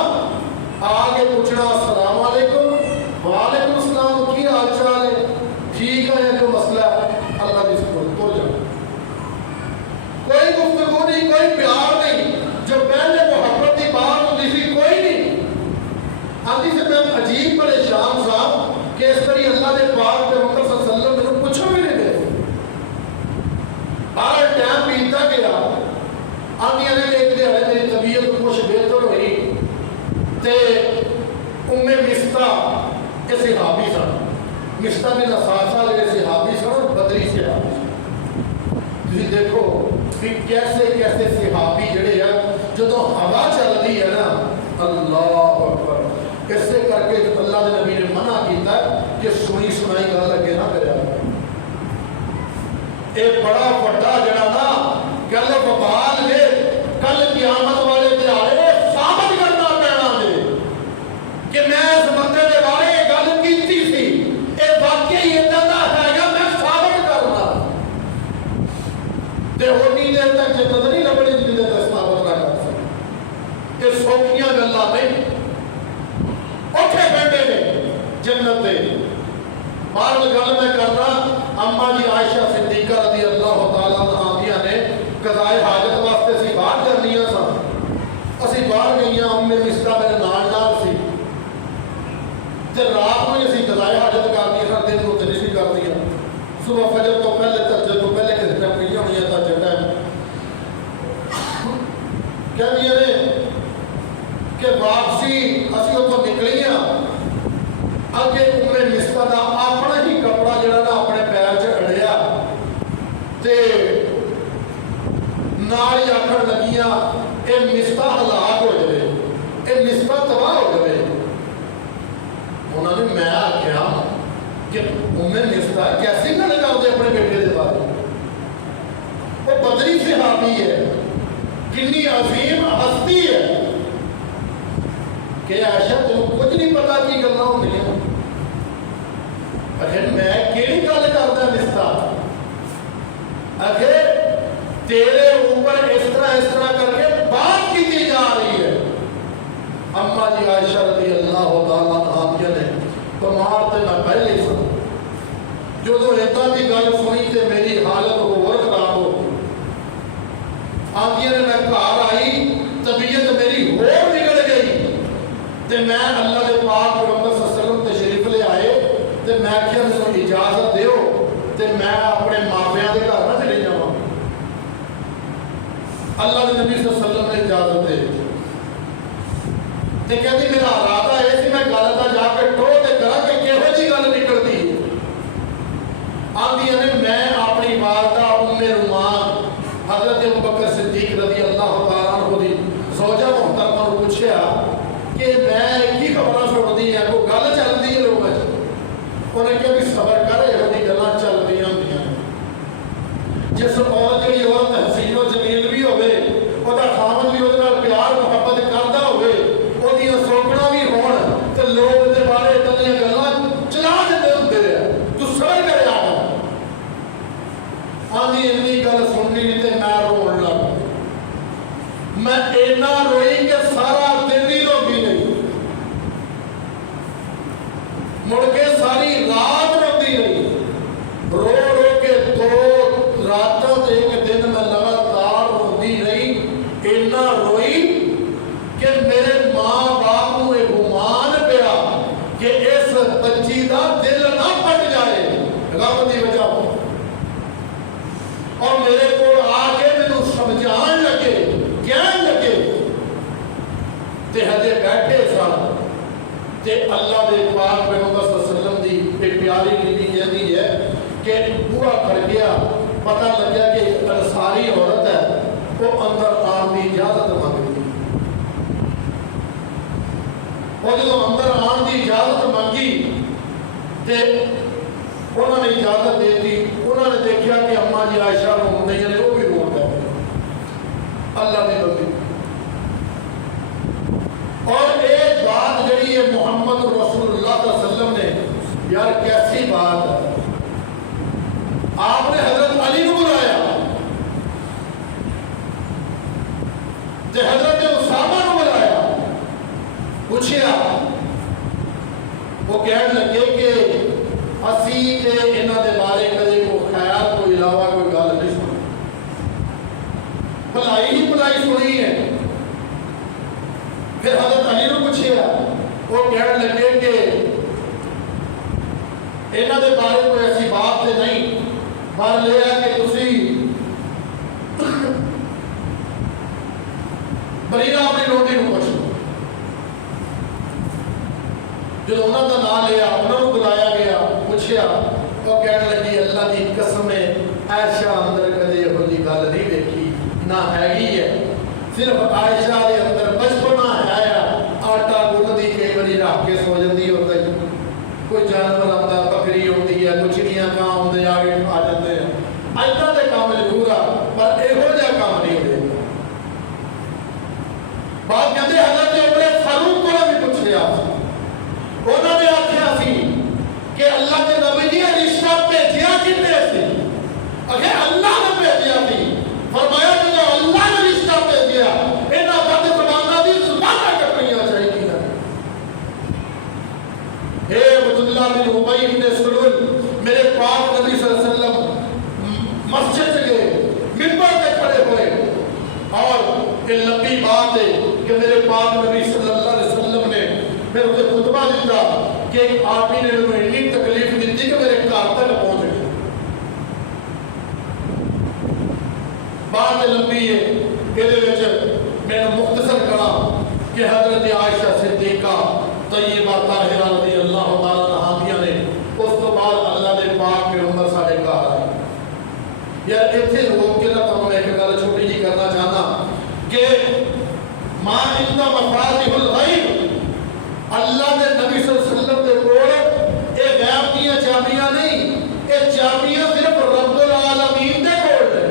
آ کے پوچھنا السلام علیکم وعلیکم السلام کی حال چال ہے ٹھیک ہے یا کوئی مسئلہ ہے اللہ کی سپورٹ تو جانا کوئی گفتگو نہیں کوئی پیار نہیں جو پہلے محبت کی بات ہوتی تھی کوئی نہیں آتی سے میں عجیب پریشان تھا کہ اس طرح اللہ نے پاک کے محمد صلی اللہ علیہ وسلم میں پوچھو بھی نہیں گئے ہر ٹائم بیتا گیا آتی نے کہ ایک دن میری طبیعت کچھ بہتر ہوئی تے مستہ کے صحابی سن مستہ بن اساسہ کے صحابی سن اور بدری صحابی تھی دیکھو کہ کیسے کیسے صحابی جڑے ہیں جدو ہوا چلتی ہے نا اللہ اکبر اس سے کر کے اللہ کے نبی نے منع کیتا ہے کہ سنی سنائی گل اگے نہ کریا اے بڑا بڑا جڑا نا گل وبال ہے کل قیامت والے دیہاڑے ثابت کرنا پینا ہے کہ میں اس بندے کے بارے گل کیتی سی اے واقعی اتنا دا ہے گا میں ثابت کرنا تے ہونی دیر تک جنت نہیں لبنی جن دے ثابت نہ کر سکتے یہ سوکھیاں گلاں نہیں اٹھے بیٹھے نے جنت دے بار گل میں کرنا اماں جی عائشہ صدیقہ رضی اللہ تعالیٰ عنہ نے قضائے حاجت واسطے سی باہر کرنیاں سن اسی باہر گئیاں مستہ میرے نال نال سی تے رات میں اسی قضائے حاجت کرنی سن دن کو نہیں سی کردیاں صبح فجر تو پہلے تجھے تو پہلے کس ٹائم نہیں ہونی ہے تجھے ٹائم کیا دیا نے کہ واپسی اسی تو نکلی ہیں اگے عمر مصطفیٰ دا اپنا ہی کپڑا جڑا نا اپنے پیر چ اڑیا تے نال ہی آکھن لگیاں اے مصطفیٰ ہلاک ہو جائے اے مصطفیٰ تباہ ہو جائے انہوں نے میں آکھیا کہ عمر مصطفیٰ کیسی گل کردے اپنے بیٹے دے بارے وہ بدری صحابی ہے کنی عظیم ہستی ہے کہ عائشہ تم کچھ نہیں پتا کی گلاں ہو گئی اگر میں کیڑی گل کردا مصطفیٰ اگر تیرے اوپر اس طرح کر کے بات کی جا رہی ہے اما جی عائشہ رضی اللہ تعالیٰ عنہ نے تمہار تے میں پہلے ہی سن جو ایتا بھی گل سنی تے میری حالت اور خراب ہو گئی آندیاں نے میں گھر آئی طبیعت میری اور بگڑ گئی تے میں اللہ دے پاک پیغمبر صلی اللہ علیہ وسلم تشریف لے آئے تے میں کیا مجھے اجازت دیو تے میں اپنے ماپیاں دے گھر نہ چلے جاواں اللہ کے نبی صلی اللہ علیہ وسلم نے اجازت دے تے کہتی میرا ارادہ ہے کہ میں گل دا جا کے ٹو تے کرا کہ کیہو جی گل نکلدی آندی نے میں اپنی والدہ ام رومان حضرت ابوبکر صدیق رضی اللہ تعالیٰ عنہ دی زوجہ محترمہ نے پوچھا کہ میں کی خبراں سندی ہے کوئی گل چلدی ہے لوگاں وچ انہوں نے کہا بھی صبر کر یہو جی گلاں چل رہی ہوندیاں جس عورت جڑی عورت حسین و جمیل بھی ہوے اودا خاوند بھی اودے نال پیار محبت کردا ہوے اودی سوکنا بھی ہون تے لوگ دے بارے اتنی گلاں چلا دیندے ہوندے ہیں تو صبر کریا آندھی اتنی گل سننی تے میں رون لگ میں اینا روئی کہ سارا دن ہی روتی نہیں مڑ کے ساری رات روتی رہی رو رو کے دو راتوں تے ایک دن میں لگاتار روتی رہی اینا روئی کہ میرے ماں باپ کو ایک گمان پیا کہ اس بچی دا دل نہ پھٹ جائے غم دی وجہ ہو اور میرے کو آ کے مینوں سمجھان لگے کہن لگے تے ہدے بیٹھے سن تے اللہ دے پاک پیغمبر صلی اللہ علیہ وسلم دی ایک پیاری بیوی کہندی ہے کہ بوہا کھڑ گیا پتہ لگا کہ انصاری عورت ہے وہ اندر آن دی اجازت مانگی اور جب اندر آن دی اجازت مانگی تے انہوں نے اجازت دے دی انہوں نے دیکھا کہ اماں جی عائشہ رو نہیں ہے وہ بھی رو گئے اللہ نے بندی اور ایک بات جڑی ہے محمد رسول اللہ صلی اللہ علیہ وسلم نے یار کیسی بات ہے آپ نے حضرت علی کو بلایا تے حضرت اسامہ کو بلایا پوچھیا وہ کہنے لگے کہ اسی تے انہاں دے بارے کدے کو خیال کو علاوہ کوئی گل نہیں سنی بھلائی ہی بھلائی سنی ہے پھر حضرت علی نے پوچھا وہ کہنے لگے کہ انہاں دے بارے کوئی ایسی بات تے نہیں بات یہ ہے کہ تسی بریرہ اپنی روٹی کو پوچھو جو انہوں کا نام لیا انہوں نے بلایا گیا پوچھا وہ کہنے لگی اللہ کی قسم ہے عائشہ اندر کدے یہ جی گل نہیں دیکھی نہ ہے صرف عائشہ دے اندر بچپنا ہے آٹا گندی کئی باری رکھ کے سو جاتی ہوتا ہے کوئی جانور آتا بکری ہوتی ہے کچھ چڑیاں کہاں ہوتے آگے آ جاتے ہیں ایسا دے کام ضرور آ پر یہو جہاں کام نہیں ہوتے بات کہتے حضرت عمر فاروق کو بھی پوچھا انہوں نے آخیا سی کہ اللہ کے نبی نے رشتہ بھیجیا کتنے سے اگر اللہ نے بھیجیا سی فرمایا کہ جو اللہ نے رشتہ بھیجیا انہاں بد زباناں دی زباناں کٹنیاں چاہیے اے عبداللہ بن ابی بن سلول میرے پاک نبی صلی اللہ علیہ وسلم مسجد گئے منبر پہ کھڑے ہوئے اور یہ لمبی بات ہے کہ میرے پاک نبی صلی اللہ علیہ وسلم نے پھر اسے خطبہ دیتا کہ ایک آدمی نے انہیں اتنی تکلیف دیتی کہ میرے گھر تک پہنچ گئے کہ حضرت عائشہ صدیقہ طیبہ طاہرہ رضی اللہ تعالیٰ عنہا نے اس تو بعد اللہ دے پاک کے عمر ساڑھے گھر آئی. یار اتنے روک کے نہ تو میں ایک گل چھوٹی جی کرنا چاہنا کہ ماں اتنا مفاتیح الغیب اللہ دے نبی صلی اللہ علیہ وسلم دے کول اے غیب دیاں چابیاں نہیں، اے چابیاں صرف رب العالمین دے کول نے.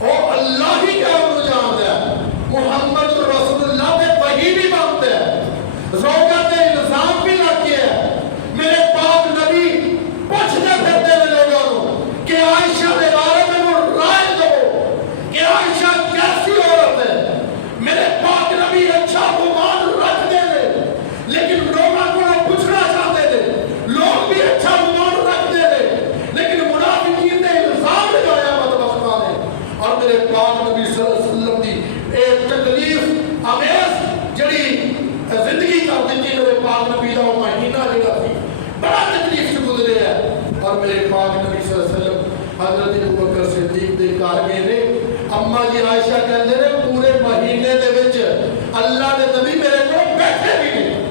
او اللہ ہی کیا انہوں جانتا ہے. محمد رسول اللہ دے وحی بھی مانتا ہے، روکت الزام بھی لگ گیا ہے. میرے پاک نبی پوچھتے پھرتے ہیں لوگوں کہ عائشہ کے بارے میں وہ رائے دو کہ عائشہ کیسی عورت ہے. میرے پاک نبی اچھا گمان رکھتے ہیں لیکن لوگوں کو پوچھنا چاہتے تھے، لوگ بھی اچھا گمان رکھتے تھے لیکن منافقین نے الزام لگایا بدبختوں نے. اور میرے پاک نبی صلی اللہ علیہ وسلم کی ایک تکلیف امیز جڑی زندگی کر دیتی میرے پاک نبی کا مہینہ جڑا تھی بڑا تکلیف سے گزرے ہے. اور میرے پاک نبی صلی اللہ علیہ وسلم حضرت ابوبکر صدیق دے گھر گئے نے. اما جی عائشہ کہندے نے پورے مہینے دے وچ اللہ دے نبی میرے کو بیٹھے بھی نہیں.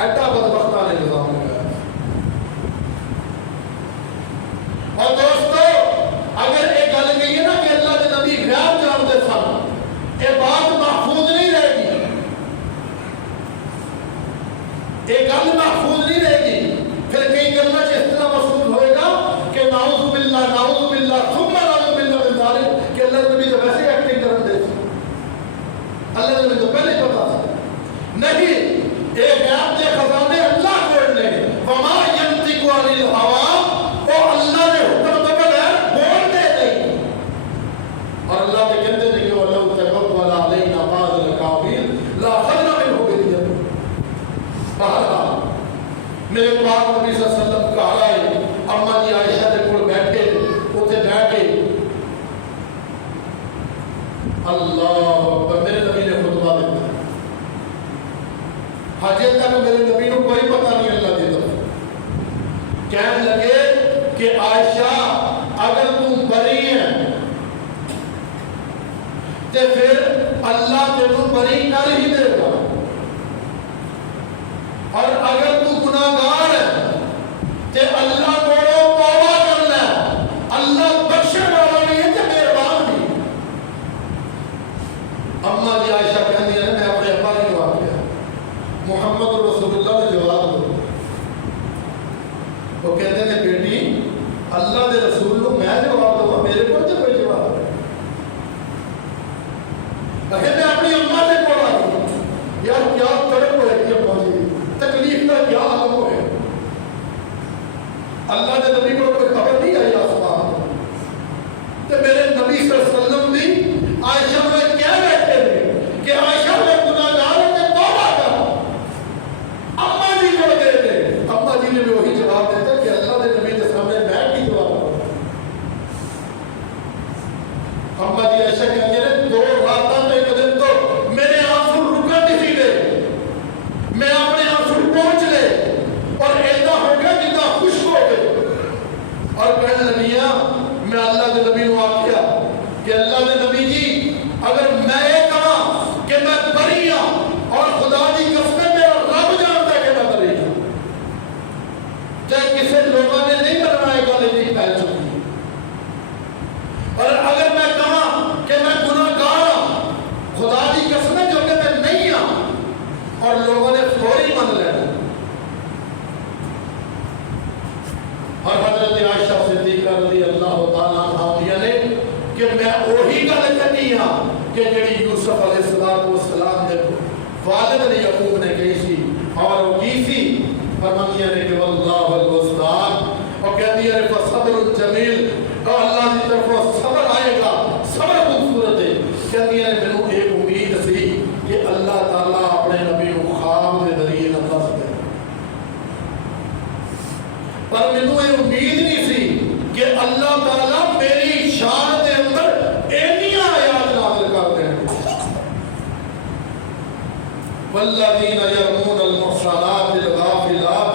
ایڈا بدبختہ نے نظام لگایا. اور دوستو اگر ایک گل کہی ہے نا کہ اللہ کے نبی غیب جانتے سن، یہ بات محفوظ نہیں رہے گی، یہ گل محفوظ نہیں رہے گی. پھر کئی گلوں سے اس طرح محسوس ہوئے گا کہ نعوذ باللہ ثم نعوذ باللہ من ذالک کہ اللہ کے نبی تو ویسے ایکٹنگ کرن دے سی، اللہ کے نبی تو پہلے ہی پتا سی. نہیں، ایک غیب کے خزانے اللہ کھول لے. وما ينطق عن الهوى، وہ اللہ نے حکم تو بغیر بول دے نہیں. اور اللہ کے کہتے ہیں کہ ولو تقبل علینا بعض الاقاویل لاخذنا منه باليمين. بہرحال میرے پاک نبی صلی اللہ علیہ وسلم کہا ہے اما جی عائشہ دے کول بیٹھے اتنے بیٹھ کے اللہ اکبر میرے نبی نے خطبہ دیتا ہے. حجے تک میرے نبی کو کوئی پتہ نہیں اللہ دی طرف. کہنے لگے کہ عائشہ اگر تم بری ہیں تو پھر اللہ تمہیں بری کر ہی دے گا، اور اگر تو گناہگار ہے تو اللہ کو توبہ کرنا ہے. اللہ بخشنے والا بھی ہے تو مہربان بھی. اما جی عائشہ کہندی ہے میں اپنے ابا نے جواب دیا، محمد رسول اللہ نے جواب دو. وہ کہتے ہیں بیٹی اللہ دے رسول کو میں جواب دوں، میرے کو تو کوئی جواب نہیں. لیکن میں اپنی اما سے کول آ گئی، یار کیا تڑپ ہوئے کہ اما جی تکلیف کا کیا عالم ہے. اللہ کے نبی کو کوئی خبر نہیں آئی آسمان تو میرے نبی صلی اللہ علیہ وسلم بھی عائشہ میں کیا بیٹھے تھے کہ عائشہ میں گناہگار ہے کہ توبہ کر. اما جی کو دے دے. اما جی نے بھی وہی جواب دیتا کہ اللہ کے نبی کے سامنے میں بھی جواب دوں. اما جی عائشہ کہتے ہیں 2 راتوں میں ایک دن تو میرے آنسو رکن نہیں دے، میں اپنے آنسو پہنچ لے اور ایسا ہو گیا جتنا خوش ہو گئے. اور کہنے لگیا میں اللہ کے نبی کو آکھیا کہ اللہ کے نبی جی اگر میں یہ کہاں کہ میں بری ہوں اور خدا کی قسم میرا رب جانتا ہے کہ میں بری ہوں، چاہے کسی لوگوں نے نہیں بنوایا گا لیکن پھیل چکی ہے. اور اگر میں کہاں کہ میں گناہگار ہوں، خدا کی قسم جو کہ میں نہیں ہوں، اور لوگوں نے فوری من لینا. اور حضرت عائشہ صدیقہ رضی اللہ تعالیٰ عنہ نے کہ میں وہی گل کرنی ہاں کہ جڑی یوسف علیہ السلام نے والد نے یعقوب نے کہی سی اور وہ کی سی. فرمایا نے کہ واللہ المستعان، اور کہتی ہے فصبر جمیل، اور اللہ کی طرف صبر آئے گا، صبر خوبصورت ہے. کہتی ہے مینوں ایک امید سی کہ اللہ تعالیٰ اپنے نبی کو خواب کے ذریعے نہ دس دے، پر مینوں یہ امید نہیں سی کہ اللہ تعالیٰ میری شان کے اندر اینیاں آیات نازل کر دیں. والذین یرمون المحصنات الغافلات،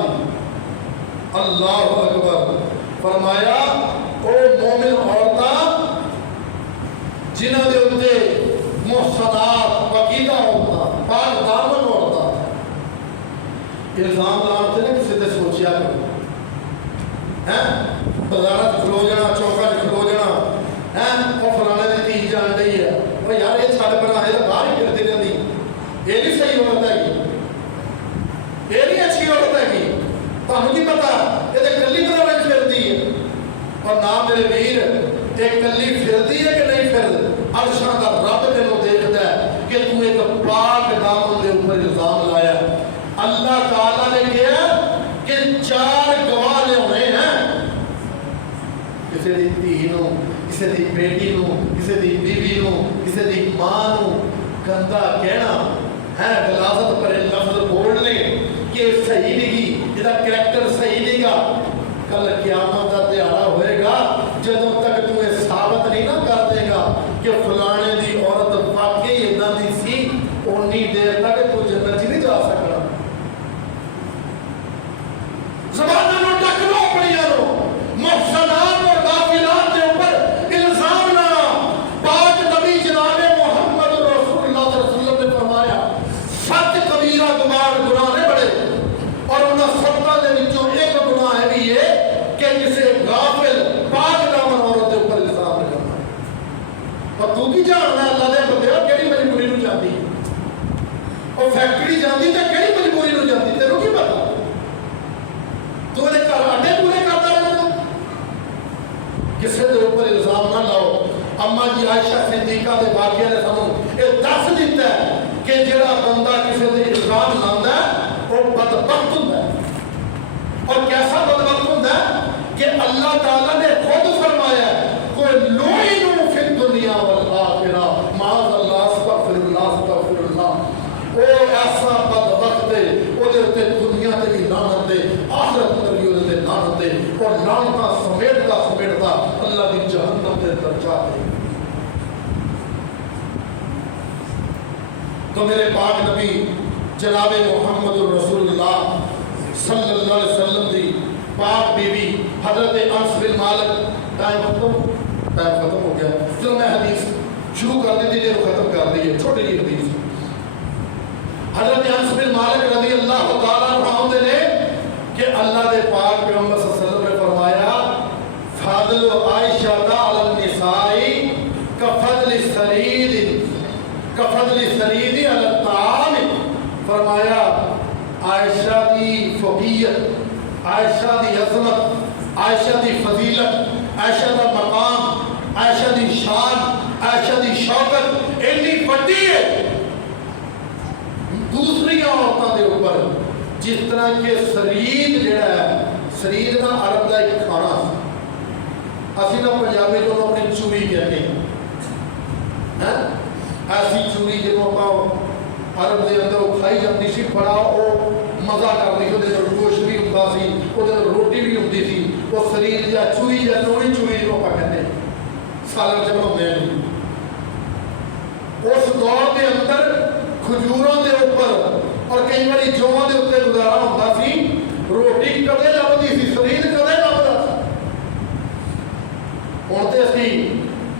اللہ اکبر. فرمایا او مومن عورتاں جنہاں دے اوتے محسنات پاکیزہ عورتاں پاک دامن عورتاں الزام لان تے کسی تے سوچیا کرو بازار کھلو جانا چوکا کھلو جانا وہ فلانے کی تھی جان رہی ہے وہ یار یہ چھڈ بنا ہے باہر ہی پھرتی رہتی یہ نہیں صحیح عورت ہے گی یہ نہیں اچھی عورت ہے گی تمہیں کی پتا یہ تو کلی طرح میں پھرتی ہے اور نہ میرے ویر یہ کلی پھرتی ہے کہ نہیں پھر عرشاں کا رب تینوں دیکھتا ہے کہ تو ایک پاک دامن کے اوپر الزام لایا اللہ تعالیٰ نے کہا کہ 4 گواہ لے ہونے ہیں کسی دی دھی نو کسی دی بیٹی نو کسی دی بیوی نو کسی دی ماں نو گندا کہنا ہے غلاظت پر لفظ بولنے کہ صحیح نہیں جدا کریکٹر صحیح نہیں گا کل قیامت کا دہاڑا ہوئے گا جدوں تک تو یہ ثابت نہیں نہ کر دے گا کہ فلانے دی عورت واقعی اتنا دی سی اونی دیر تک تو جنت نہیں جا سکنا زبانہ نو ٹکرو پڑیا نو محسنات اور غافلات کے اوپر الزام لانا پاک نبی جناب محمد رسول اللہ صلی اللہ علیہ وسلم نے فرمایا 7 کبیرہ گناہ نے بڑے اور انہاں 7 دے وچوں ایک گناہ ہے بھی یہ کہ کسی غافل پاک دامن عورت کے اوپر الزام لگانا اور تو کی جاننا اللہ دے بندے کیڑی مجبوری نو جاندی اور فیکٹری جاندی تے کیڑی مجبوری نو جاندی تینوں کی پتا تو نے گھر اڈے پورے کرتا رہنا کسی کے اوپر الزام نہ لاؤ اما جی عائشہ صدیقہ کے واقعے نے سانوں یہ دس دیتا ہے کہ جڑا بندہ کسی کے الزام لاتا ہے وہ بدبخت ہوتا ہے اور کیسا بدبخت ہوتا ہے کہ اللہ تعالیٰ نے خود فرمایا کوئی لوئن فی الدنیا والآخرہ معاذ اللہ استغفر اللہ وہ ایسا بدبخت ہے وہ دے دنیا تے بھی لعنت دے آخرت تے بھی دے لعنت دے اور لعنتاں سمیٹتا اللہ دی جہنم تے درجہ دے تو میرے پاک نبی جناب محمد رسول اللہ صلی اللہ علیہ وسلم دی پاک بیوی حضرت انس بن مالک ٹائم ختم ہو گیا چلو میں حدیث شروع کر دیتی دیر ختم کر دی ہے چھوٹی جی حدیث حضرت انس بن مالک رضی اللہ تعالیٰ عنہ نے کہ اللہ دے پاک پیغمبر صلی اللہ علیہ وسلم نے فرمایا فضل عائشہ علی النساء کفضل سرید علی الطعام فرمایا عائشہ دی فوقیت عائشہ دی عظمت عائشہ دی فضیلت عائشہ دا مقام عائشہ دی شان عائشہ دی شوکت اتنی بڑی ہے دوسری عورتوں کے اوپر جس طرح کہ سرید جڑا ہے سرید کا عرب کا ایک کھانا اسی نا پنجابی جو اپنی چوری کہتے ہیں ایسی چوری جب آپ عرب کے اندر وہ کھائی جاتی سی بڑا وہ مزہ کرتی وہ گوشت بھی ہوتا سی وہ روٹی بھی ہوتی سی وہ سرید یا چوری یا لوڑی چوری جو آپ کہتے ہیں سالن جب بناتے ہیں اس دور کے اندر کھجوروں کے اوپر اور کئی بار جوہاں کے اوپر گزارا ہوتا سی روٹی کدے لبھی سی سرید کدے لبدا سی ہوں تو اسی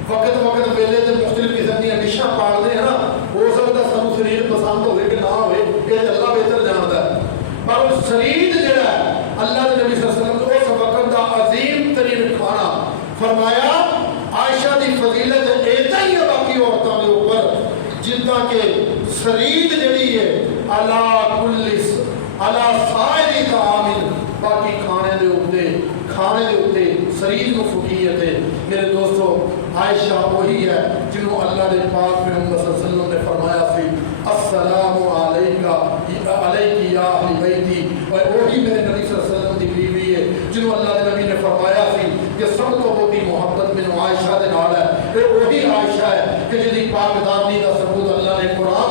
وقت ویلے سے مختلف قسم کی ڈشاں پالتے ہیں نا ہو سکتا سانو سرید پسند ہوئے کہ نہ ہوئے یہ اللہ بہتر جانتا ہے پر وہ سرید جڑا ہے اللہ کے نبی صلی اللہ علیہ وسلم اس وقت کا عظیم ترین کھانا فرمایا عائشہ دی فضیلت ایسا ہی ہے باقی عورتوں کے اوپر جتنا کہ سرید جڑی ہے علا سائری طعام باقی کھانے دے اوتے سرید کو فقیت ہے میرے دوستو عائشہ وہی ہے جنہوں اللہ نے پاک پیغمبر صلی اللہ علیہ وسلم نے فرمایا سی السلام علیکی یا اہل بیتی اور وہی میرے نبی صلی اللہ علیہ وسلم دی بیوی ہے جنہوں اللہ کے نبی نے فرمایا سی کہ سب کو بہت محبت میں عائشہ دے نال ہے وہی عائشہ ہے کہ جدی پاک دامنی کا ثبوت اللہ نے قرآن